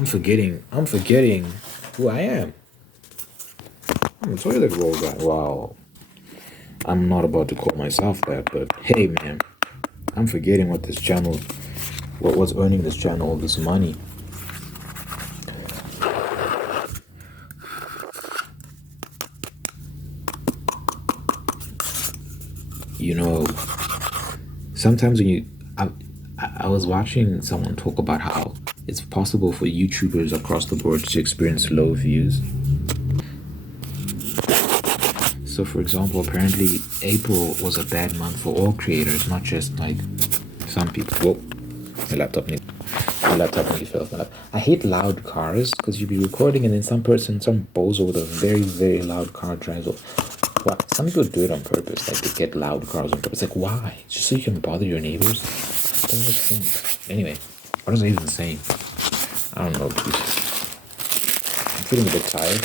I'm forgetting who I am. I'm a toilet roll guy. Wow. I'm not about to call myself that, but hey man, I'm forgetting what was earning this channel all this money. You know, sometimes when I was watching someone talk about how it's possible for YouTubers across the board to experience low views. So, for example, apparently April was a bad month for all creators, not just like some people. Whoa, my laptop nearly fell off my lap. I hate loud cars because you'd be recording and then some bozo with a very, very loud car drives off. What? Some people do it on purpose, like they get loud cars on purpose. Like, why? Just so you can bother your neighbors? Doesn't make sense. Anyway, what was I even saying? I don't know, dude. I'm feeling a bit tired.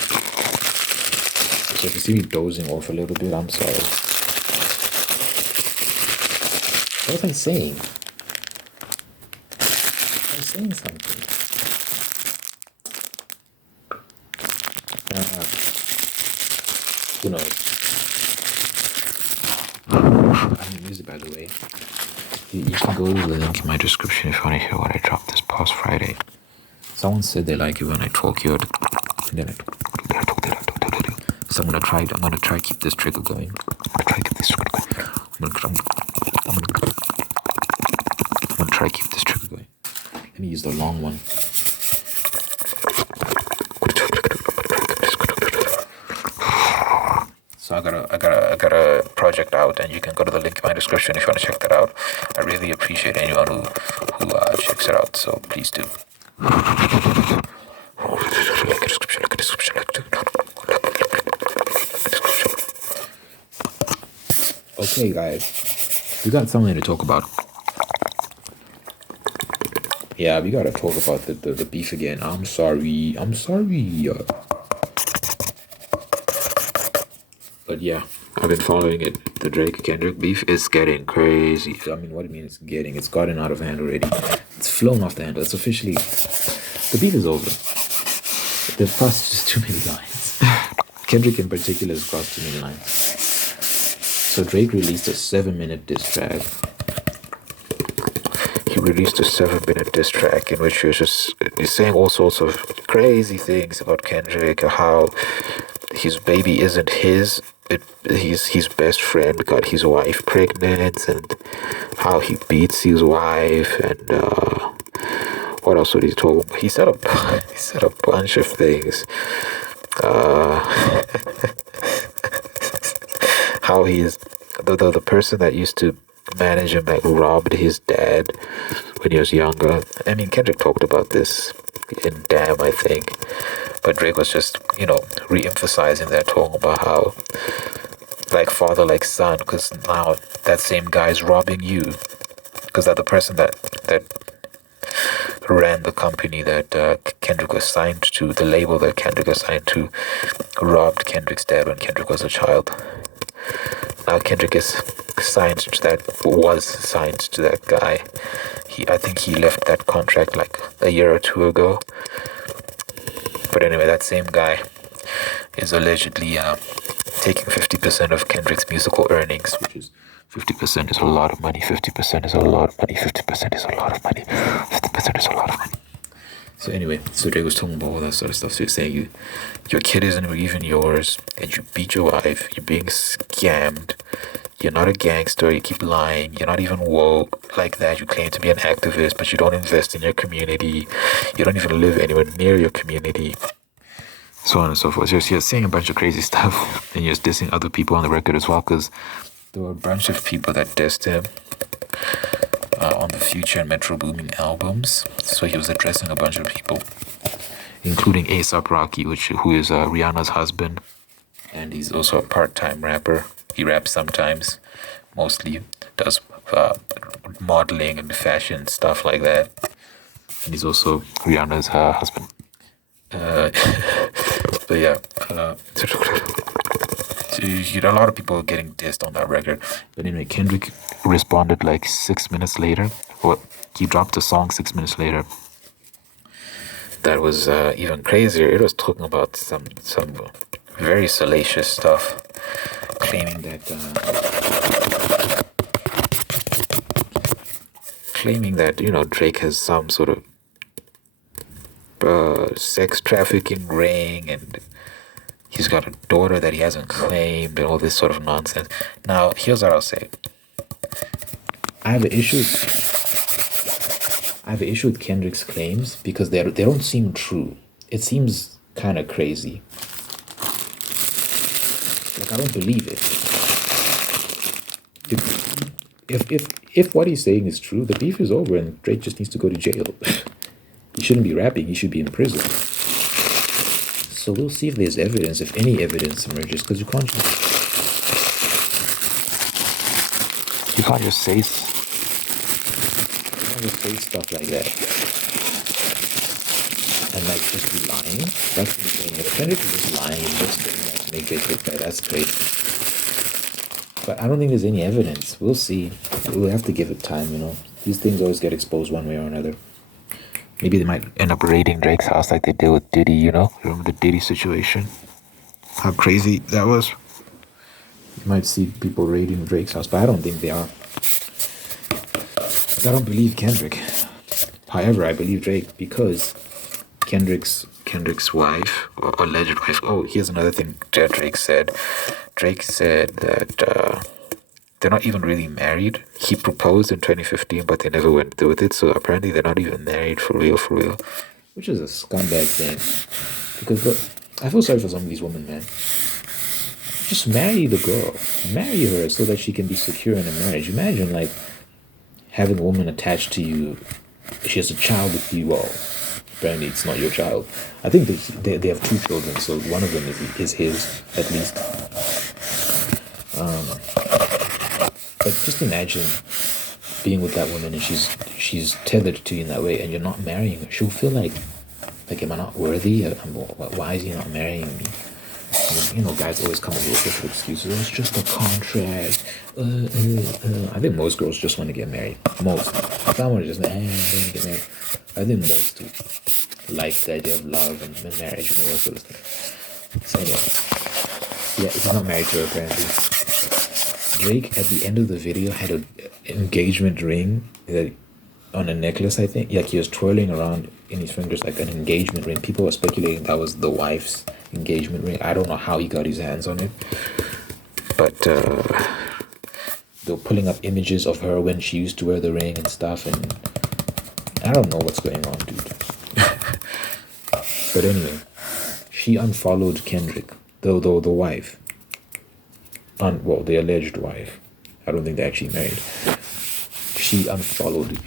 So if you see me dozing off a little bit, I'm sorry. What was I saying? I was saying something. Who knows? I'm in music, by the way. You can go to the link in my description if you want to hear what I dropped this past Friday. Someone said they like it when I talk here. And then so I'm gonna try keep this trigger going. I'm gonna try keep this trigger going. Let me use the long one. So I got a project out, and you can go to the link in my description if you want to check that out. I really appreciate anyone who checks it out. So please do. Okay, guys, we got something to talk about. Yeah, we gotta talk about the beef again. I'm sorry. But yeah, I've been following it. The Drake Kendrick beef is getting crazy. I mean, what do you mean it's gotten out of hand already? It's flown off the handle. It's officially, the beef is over. They've crossed just too many lines. Kendrick in particular has crossed too many lines. So Drake released a 7-minute diss track. He released a 7-minute diss track in which he's saying all sorts of crazy things about Kendrick, how his baby isn't his. His best friend got his wife pregnant, and how he beats his wife, and what else would he talk about? He said a bunch of things. How he's the person that used to manage him, like, robbed his dad when he was younger. I mean, Kendrick talked about this in Damn, I think. But Drake was just, re-emphasizing that, talking about how, like father, like son, because now that same guy is robbing you. Because that the person that ran the company that Kendrick was signed to, the label that Kendrick was signed to, robbed Kendrick's dad when Kendrick was a child. Now Kendrick is signed to that guy. I think he left that contract like a year or two ago. But anyway, that same guy is allegedly taking 50% of Kendrick's musical earnings, which is 50% is a lot of money. 50% is a lot of money. 50% is a lot of money. 50% is a lot of money. So anyway, so Drake was talking about all that sort of stuff. So he's saying your kid isn't even yours, and you beat your wife. You're being scammed. You're not a gangster. You keep lying. You're not even woke like that. You claim to be an activist, but you don't invest in your community. You don't even live anywhere near your community. So on and so forth. So you're saying a bunch of crazy stuff, and you're dissing other people on the record as well, because there were a bunch of people that dissed him on the Future and Metro Boomin albums. So he was addressing a bunch of people, including A$AP Rocky, who is Rihanna's husband, and he's also a part-time rapper. He raps sometimes, mostly does modeling and fashion stuff like that. And he's also Rihanna's husband. But yeah, a lot of people getting dissed on that record. But anyway, Kendrick responded like 6 minutes later. Well, he dropped a song 6 minutes later. that was even crazier. It was talking about some very salacious stuff, claiming that Drake has some sort of sex trafficking ring, and he's got a daughter that he hasn't claimed, and all this sort of nonsense. Now, here's what I'll say. I have an issue. I have an issue with Kendrick's claims because they don't seem true. It seems kind of crazy. Like, I don't believe it. If what he's saying is true, the beef is over and Drake just needs to go to jail. He shouldn't be rapping. He should be in prison. So we'll see if there's evidence, if any evidence emerges, because you can't just say stuff like that and like just be lying. That's insane. If Kendrick is just lying, just saying that to make Drake look bad, that's great. But I don't think there's any evidence. We'll see. We'll have to give it time, These things always get exposed one way or another. Maybe they might end up raiding Drake's house like they did with Diddy, Remember the Diddy situation? How crazy that was? You might see people raiding Drake's house, but I don't think they are. I don't believe Kendrick. However, I believe Drake because Kendrick's wife, or alleged wife. Oh, here's another thing that Drake said. Drake said that they're not even really married. He proposed in 2015, but they never went through with it. So apparently they're not even married for real. Which is a scumbag thing. Because look, I feel sorry for some of these women, man. Just marry the girl. Marry her so that she can be secure in a marriage. Imagine, like, having a woman attached to you. She has a child with you. Well, apparently it's not your child. I think they have 2 children, so one of them is his, at least. But just imagine being with that woman and she's tethered to you in that way, and you're not marrying her. She'll feel like am I not worthy? Why is he not marrying me? Guys always come up with different excuses. Oh, it's just a contract. I think most girls just want to get married. Most. Some are just I don't want to get married. I think most like the idea of love and marriage and all that sort of stuff. So anyway, yeah, he's not married to her apparently. Drake at the end of the video had an engagement ring on a necklace, I think. Like he was twirling around in his fingers like an engagement ring. People were speculating that was the wife's engagement ring. I don't know how he got his hands on it. But they were pulling up images of her when she used to wear the ring and stuff, and I don't know what's going on, dude. But anyway, she unfollowed Kendrick, the wife. The alleged wife. I don't think they're actually married. She unfollowed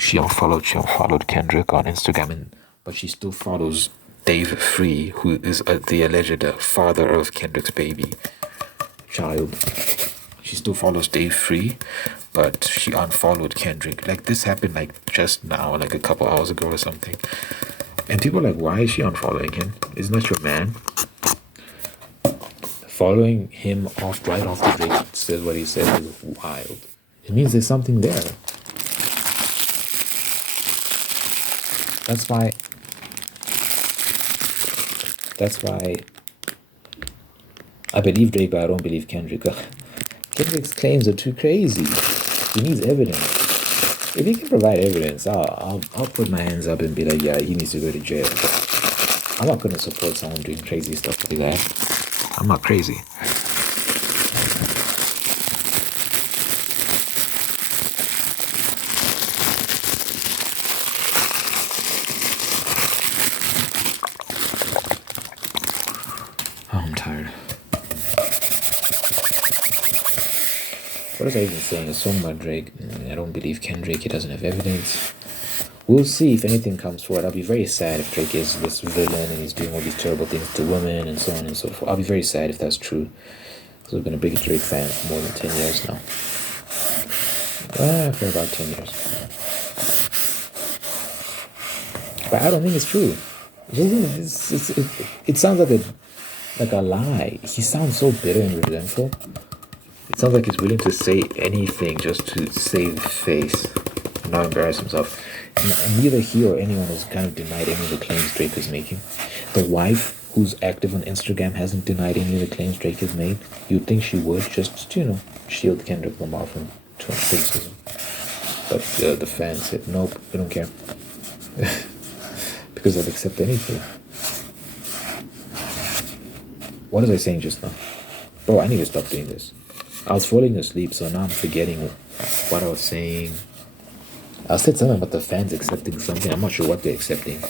Kendrick on Instagram, but she still follows Dave Free, who is the alleged father of Kendrick's baby child. She still follows Dave Free, but she unfollowed Kendrick. Like, this happened like just now, like a couple hours ago or something. And people are like, why is she unfollowing him? Isn't that your man? Following him right after Drake says what he said is wild. It means there's something there. That's why I believe Drake, but I don't believe Kendrick. Kendrick's claims are too crazy. He needs evidence. If he can provide evidence, I'll put my hands up and be like, yeah, he needs to go to jail. I'm not going to support someone doing crazy stuff like that. I'm not crazy. Oh, I'm tired. What was I even saying? A song about Drake. I don't believe Kendrick. He doesn't have evidence. We'll see if anything comes forward. I'll be very sad if Drake is this villain and he's doing all these terrible things to women and so on and so forth. I'll be very sad if that's true. Because I've been a big Drake fan for more than 10 years now. For about 10 years. But I don't think it's true. It sounds like a lie. He sounds so bitter and resentful. It sounds like he's willing to say anything just to save face. not embarrass himself. And neither he or anyone has kind of denied any of the claims Drake is making. The wife, who's active on Instagram, hasn't denied any of the claims Drake has made. You'd think she would, just shield Kendrick Lamar from criticism. But the fans said, nope, we don't care. Because they'll accept anything. What was I saying just now? Bro, I need to stop doing this. I was falling asleep, so now I'm forgetting what I was saying. I said something about the fans accepting something. I'm not sure what they're accepting.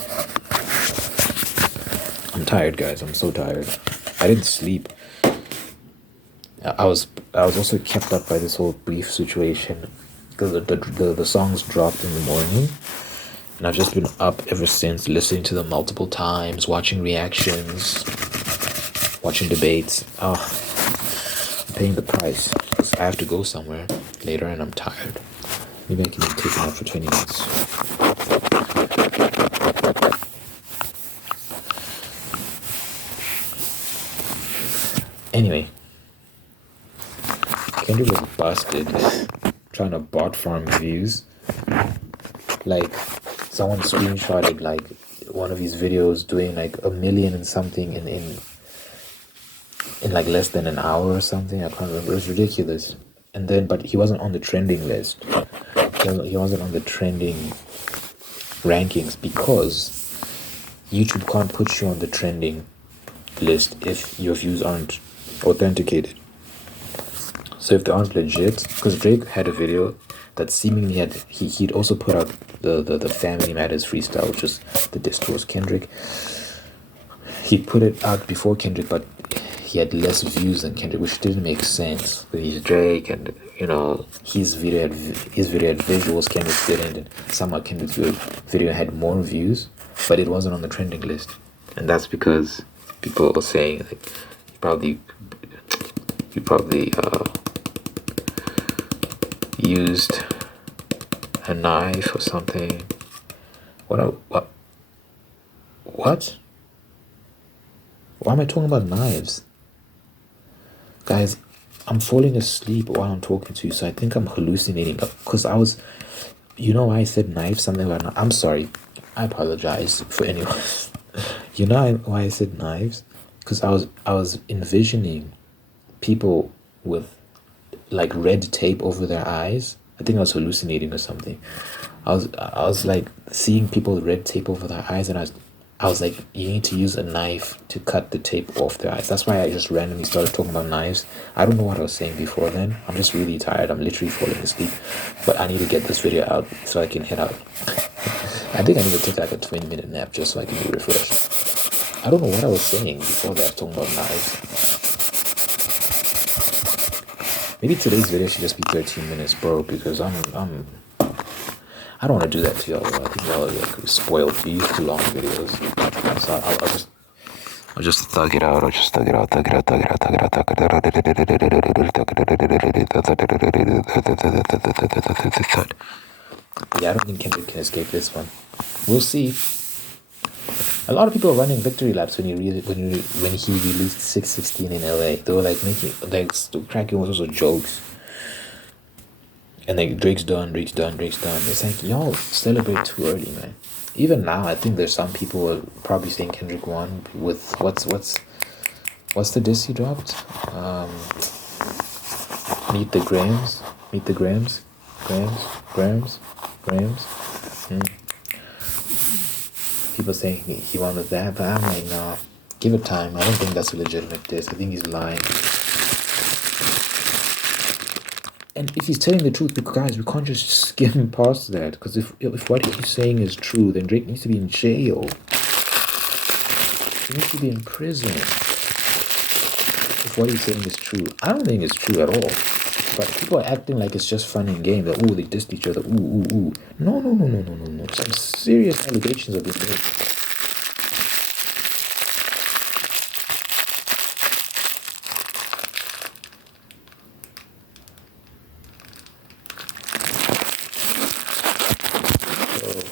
I'm tired, guys. I'm so tired. I didn't sleep. I was also kept up by this whole beef situation because the songs dropped in the morning, and I've just been up ever since, listening to them multiple times, watching reactions, watching debates. Oh, I'm paying the price because I have to go somewhere later, and I'm tired. Maybe I can take it out for 20 minutes. Anyway, Kendrick was busted trying to bot farm views. Like, someone screenshotted like one of his videos doing like 1 million and something in like less than an hour or something. I can't remember. It was ridiculous. And then, but he wasn't on the trending list. He wasn't on the trending rankings because YouTube can't put you on the trending list if your views aren't authenticated. So if they aren't legit, because Drake had a video that seemingly he'd also put out the Family Matters freestyle, which is the diss towards Kendrick. He put it out before Kendrick, but he had less views than Kendrick, which didn't make sense. But he's Drake, and his video had visuals, Kendrick didn't, and somehow Kendrick's video had more views, but it wasn't on the trending list. And that's because people were saying like you probably used a knife or something. What? Why am I talking about knives? Guys, I'm falling asleep while I'm talking to you, so I think I'm hallucinating. Because why I said knife, something about I'm sorry. I apologize for anyone. Why I said knives? Because I was envisioning people with like red tape over their eyes. I think I was hallucinating or something. I was like seeing people with red tape over their eyes, and I was like, you need to use a knife to cut the tape off their eyes. That's why I just randomly started talking about knives. I don't know what I was saying before then. I'm just really tired. I'm literally falling asleep. But I need to get this video out so I can head out. I think I need to take like a 20-minute nap just so I can be refreshed. I don't know what I was saying before that, talking about knives. Maybe today's video should just be 13 minutes, bro, because I don't want to do that to y'all. I think y'all are like spoiled. You use too long videos. So I'll just thug it out. Yeah, I don't think Kendrick can escape this one. We'll see. A lot of people are running victory laps when he released 616 in LA. They were like cracking all sorts of jokes. And like Drake's done. It's like y'all celebrate too early, man. Even now, I think there's some people who are probably saying Kendrick won with what's the diss he dropped? Meet the Grams. People saying he won with that, but I'm like, no, give it time. I don't think that's a legitimate diss. I think he's lying. And if he's telling the truth, guys, we can't just skim past that. Because if what he's saying is true, then Drake needs to be in jail. He needs to be in prison. If what he's saying is true. I don't think it's true at all. But people are acting like it's just fun and game. That, they dissed each other. Ooh. No. Some serious allegations have been made.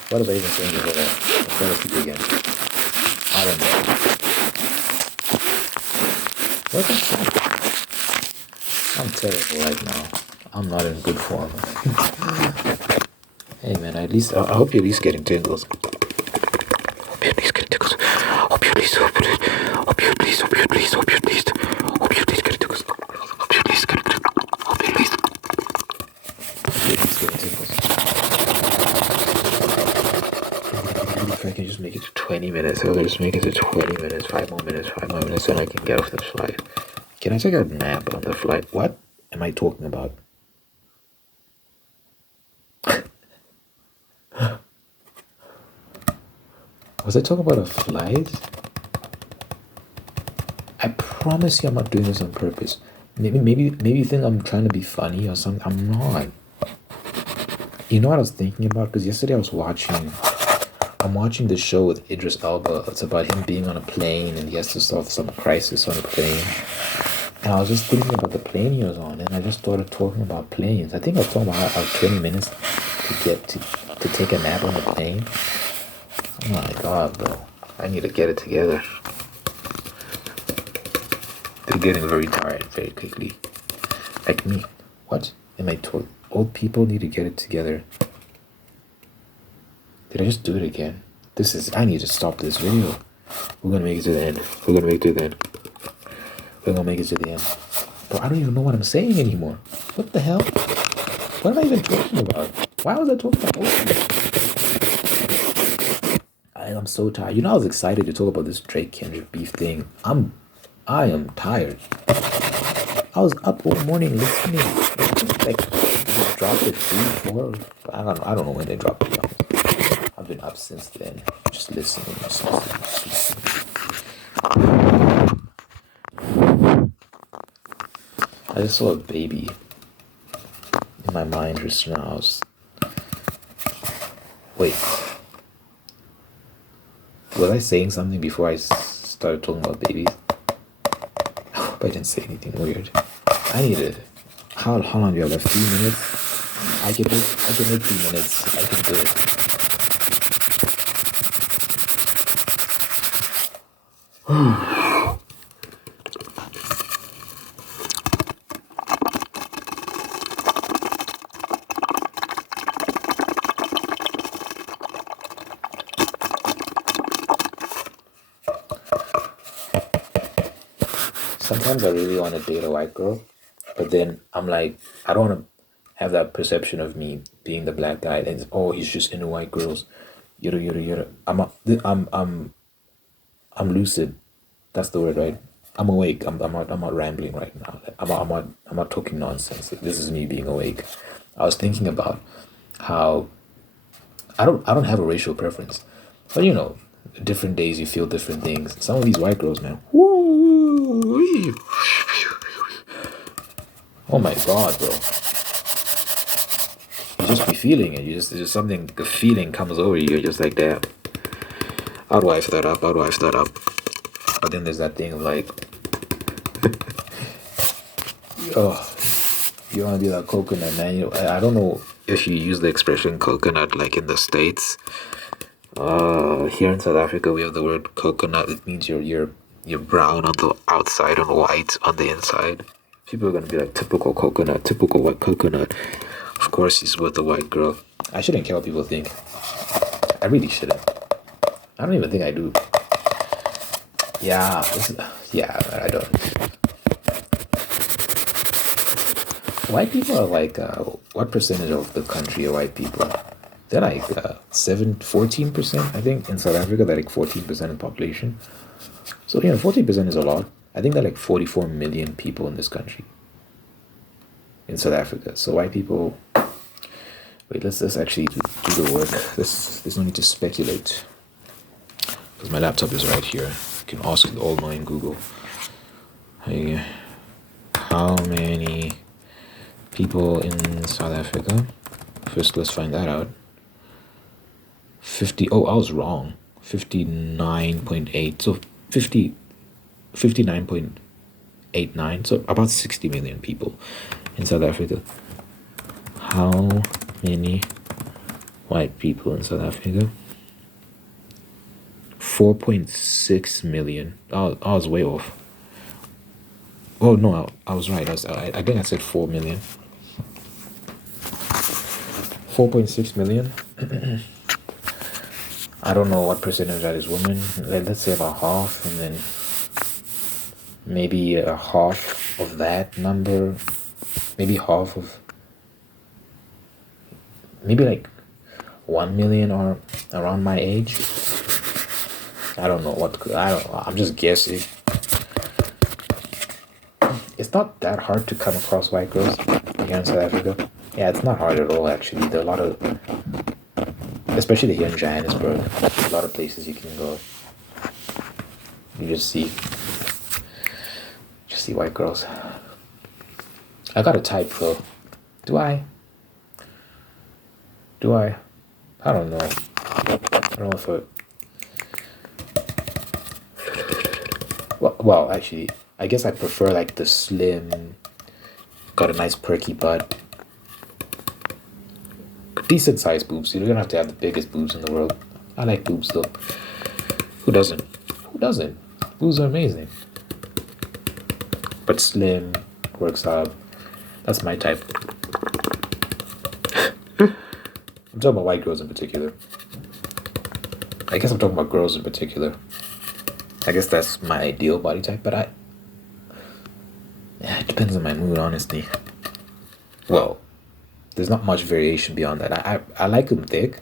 What was I even saying before that? Let's try to speak again. I don't know. What the fuck? I'm terrible right now. I'm not in good form. Hey man, at least I hope you're at least getting tingles. Hope you at least getting tingles. Hope you at least. Hope you at least. Hope you at least. Hope you at least. Hope you at least getting tingles. Hope you at least getting tingles. Hope you at least. Hope you at least getting tingles. If I can just make it to 20 minutes, I'll just make it to 20 minutes, 5 more minutes, 5 more minutes, and I can get off the flight. Can I take a nap on the flight? What am I talking about? Was I talking about a flight? I promise you I'm not doing this on purpose. Maybe you think I'm trying to be funny or something. I'm not. You know what I was thinking about? Because yesterday I'm watching this show with Idris Elba. It's about him being on a plane and he has to solve some crisis on a plane. And I was just thinking about the plane he was on, and I just started talking about planes. I think I was talking about how 20 minutes to take a nap on the plane. Oh my god, bro. I need to get it together. They're getting very tired very quickly. Like me. What am I told? Old people need to get it together. Did I just do it again? I need to stop this video. We're gonna make it to the end. We're gonna make it to the end. We're gonna make it to the end. Bro, I don't even know what I'm saying anymore. What the hell? What am I even talking about? Why was I talking about old people? I'm so tired. You know, I was excited to talk about this Drake Kendrick beef thing. I am tired. I was up all morning listening. Like, they dropped it 3, 4. I don't know when they dropped it. I've been up since then, just listening. I just saw a baby in my mind just now. Wait. Was I saying something before I started talking about babies? I hope I didn't say anything weird. I needed. How long do you have left? 3 minutes? I can make 3 minutes. I can do it. Sometimes I really want to date a white girl, but then I'm like, I don't want to have that perception of me being the black guy and he's just into white girls. Yada yada yada. I'm lucid. That's the word, right? I'm awake. I'm not rambling right now. I'm not talking nonsense. This is me being awake. I was thinking about how I don't have a racial preference, but you know, different days you feel different things. Some of these white girls, man. Woo! Oh my god, bro. You just be feeling it. There's just something, the feeling comes over you. You're just like, damn. I'd wife that up. But then there's that thing of like, oh, you want to be like coconut, man. You know, I don't know if you use the expression coconut like in the States. Here in South Africa, we have the word coconut. It means you're brown on the outside and white on the inside. People are gonna be like, typical coconut, typical white coconut. Of course, he's with the white girl. I shouldn't care what people think. I really shouldn't. I don't even think I do. Yeah, I don't. White people are like, what percentage of the country are white people? They're like 14%, I think. In South Africa, they're like 14% of population. So, 14% is a lot. I think there are like 44 million people in this country. In South Africa. So white people... Wait, let's actually do the work. There's no need to speculate. Because my laptop is right here. You can ask the all-knowing Google. Hey, how many people in South Africa? First, let's find that out. 50... Oh, I was wrong. 59.8. So 59.89. So about 60 million people in South Africa. How many white people in South Africa? 4.6 million. I was way off. Oh no, I was right. I think I said 4 million. 4.6 million. I don't know what percentage that is women. Let's say about half, and then maybe a half of that number, maybe half of, maybe like 1 million are around my age. I don't know I don't know. I'm just guessing. It's not that hard to come across white girls here in South Africa. Yeah, it's not hard at all, actually. There are a lot of, especially here in Johannesburg, a lot of places you can go. You just see white girls. I got a type though. Do I? I don't know. I don't know if well, actually, I guess I prefer like the slim, got a nice perky butt, decent sized boobs. You don't have to have the biggest boobs in the world. I like boobs though. Who doesn't? Boobs are amazing. But slim, works out. That's my type. I'm talking about white girls in particular. I guess I'm talking about girls in particular. I guess that's my ideal body type, but it depends on my mood, honestly. Well, there's not much variation beyond that. I like them thick,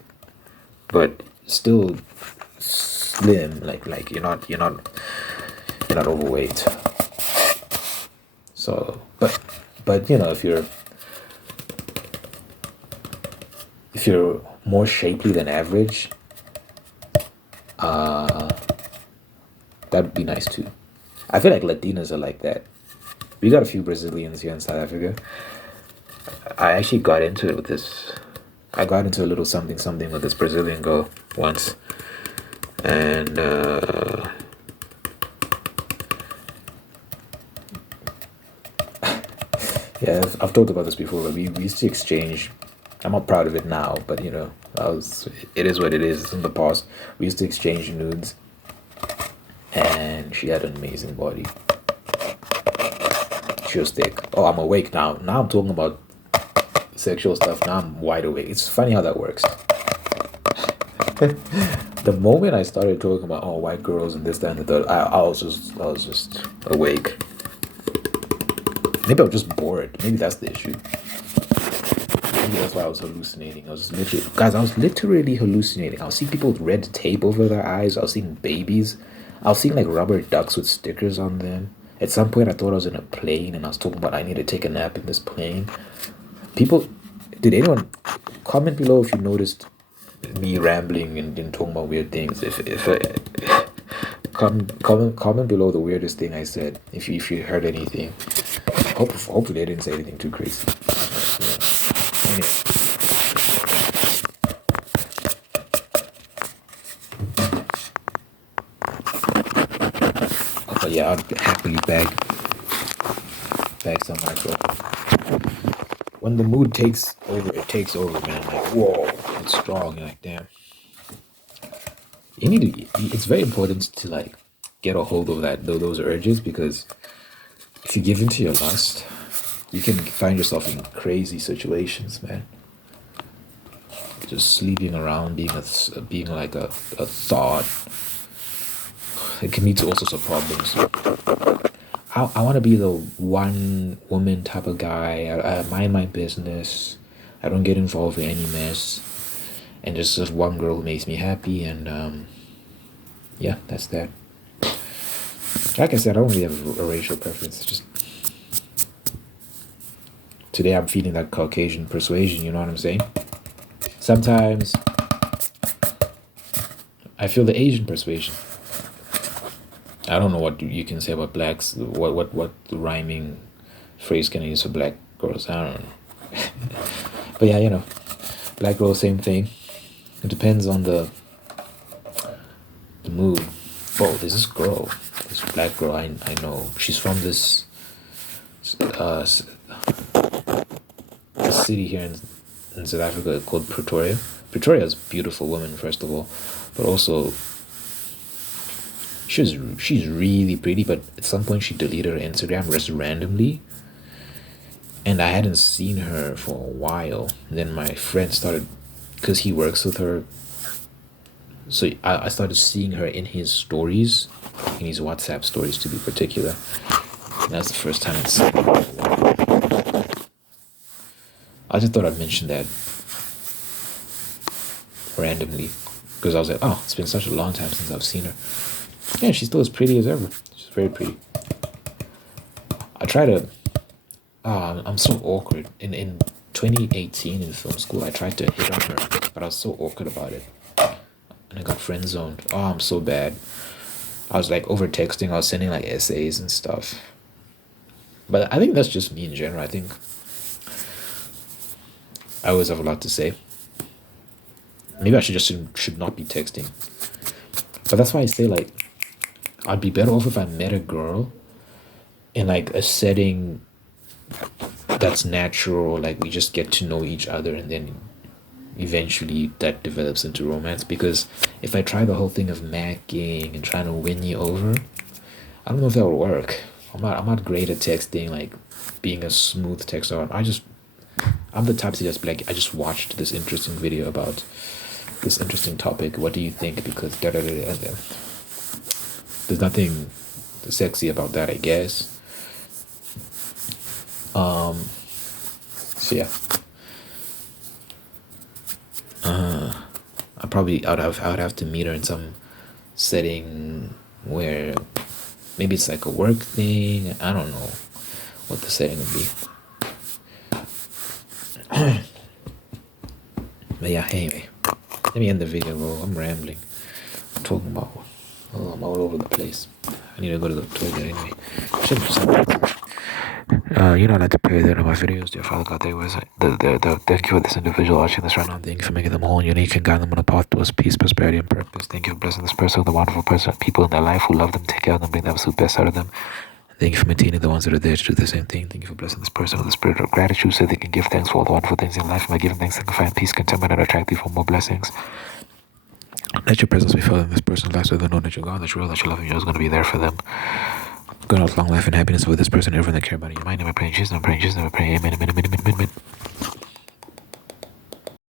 but still slim. Like you're not overweight. So, but you know, if you're more shapely than average, that'd be nice too. I feel like Latinas are like that. We got a few Brazilians here in South Africa. I actually got into it with this. I got into a little something with this Brazilian girl once, and yeah, I've talked about this before. But we used to exchange. I'm not proud of it now, but you know, it is what it is. It's in the past. We used to exchange nudes, and she had an amazing body. She was thick. Oh, I'm awake now. Now I'm talking about sexual stuff. Now I'm wide awake. It's funny how that works. The moment I started talking about white girls and this, that, and the third, I was just awake. Maybe I was just bored. Maybe that's the issue. Maybe that's why I was hallucinating. I was literally hallucinating. I was seeing people with red tape over their eyes. I was seeing babies. I was seeing like rubber ducks with stickers on them. At some point, I thought I was in a plane, and I was talking about I need to take a nap in this plane. People, did anyone comment below if you noticed me rambling and talking about weird things? Comment below the weirdest thing I said. If you heard anything, hopefully I didn't say anything too crazy. Anyway. But yeah, I'd happily bag some micro. When the mood takes over, it takes over, man. Like, whoa, it's strong. You're like, damn. It's very important to like get a hold of those urges, because if you give into your lust, you can find yourself in crazy situations, man. Just sleeping around, being like a thought. It can lead to all sorts of problems. I want to be the one woman type of guy. I mind my business. I don't get involved in any mess. And just one girl who makes me happy. And yeah, that's that. Like I said, I don't really have a racial preference. It's just today I'm feeling that Caucasian persuasion. You know what I'm saying? Sometimes I feel the Asian persuasion. I don't know what you can say about blacks. What the rhyming phrase can I use for black girls? I don't know. But yeah, you know, black girls, same thing. It depends on the mood. Oh, there's this girl, this black girl I know. She's from this city here in South Africa called Pretoria. Pretoria is a beautiful woman, first of all, but also she's really pretty. But at some point she deleted her Instagram just randomly, and I hadn't seen her for a while. And then my friend started, because he works with her, so I started seeing her in his stories, in his WhatsApp stories to be particular. And that's the first time I'd seen her. I just thought I'd mention that randomly, because I was like, oh, it's been such a long time since I've seen her. Yeah, she's still as pretty as ever. She's very pretty. I try to, I'm so awkward. In 2018 in film school, I tried to hit on her, but I was so awkward about it. And I got friend zoned. Oh, I'm so bad. I was like over texting, I was sending like essays and stuff. But I think that's just me in general. I think I always have a lot to say. Maybe I should not be texting. But that's why I say, like, I'd be better off if I met a girl in like a setting that's natural, like we just get to know each other, and then eventually that develops into romance. Because if I try the whole thing of macking and trying to win you over, I don't know if that would work. I'm not great at texting, like being a smooth texter. I'm the type to just be like, I just watched this interesting video about this interesting topic. What do you think? Because da da da da. There's nothing sexy about that, I guess. So yeah. I would have to meet her in some setting where maybe it's like a work thing. I don't know what the setting would be. But yeah, anyway, let me end the video, bro. I'm rambling. I'm talking about, I'm all over the place. I need to go to the toilet anyway. You know, I like to pray that in my videos. Dear Father God, thank you for this individual watching this right now. Thank you for making them whole and unique and guiding them on a path towards peace, prosperity, and purpose. Thank you for blessing this person with a wonderful person, people in their life who love them, take care of them, bring the absolute best out of them. Thank you for maintaining the ones that are there to do the same thing. Thank you for blessing this person with a spirit of gratitude so they can give thanks for all the wonderful things in life. And by giving thanks, they can find peace, contentment, and attract you for more blessings. Let your presence be felt in this person's life so they know that you're God, that you're real, that you love them, you're always going to be there for them. Good health, long life, and happiness with this person and everyone that care about it. You might never pray in Jesus, never pray in Jesus, never pray. Amen, amen, amen, amen, amen.